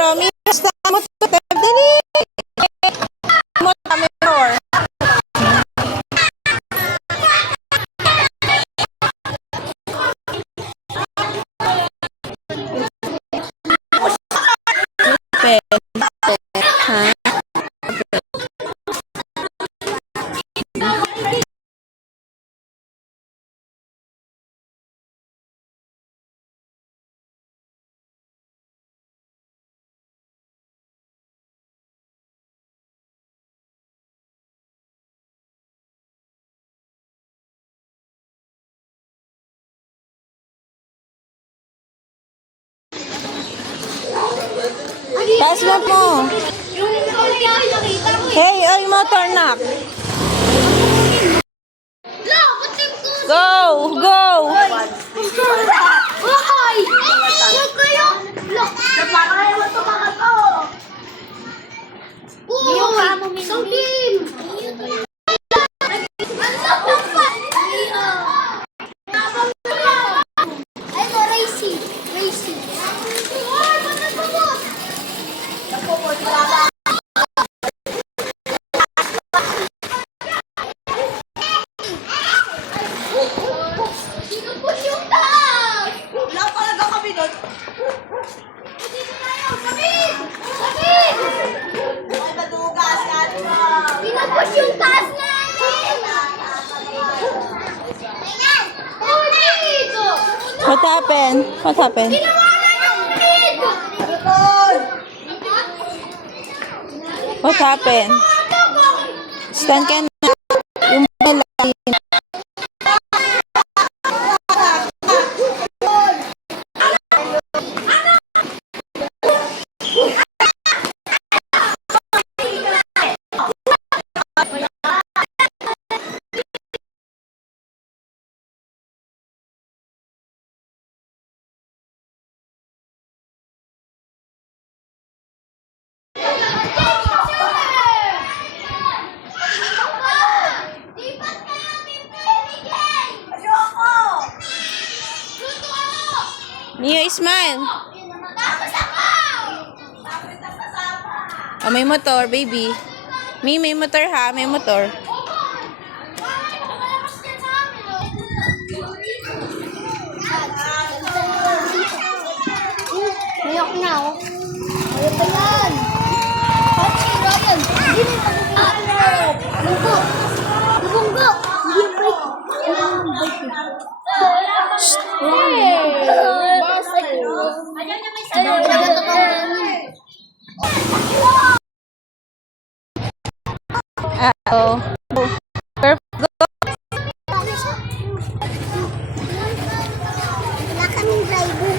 Romy, basta mo ito, dali! Mo kami door. Ha? Passport mo. Hey, oy, motor knock. Go, go. What happened? What happened? What happened? Stand ka na. Yung malaki. Mio, smile. Oh, may motor, baby. May motor ha, may motor. Mayok na ako. Ayaw pa yan. Pati, Ryan. Lunggo. Lunggo. Hindi yung break. Oh. Perfect. Wala kaming driver.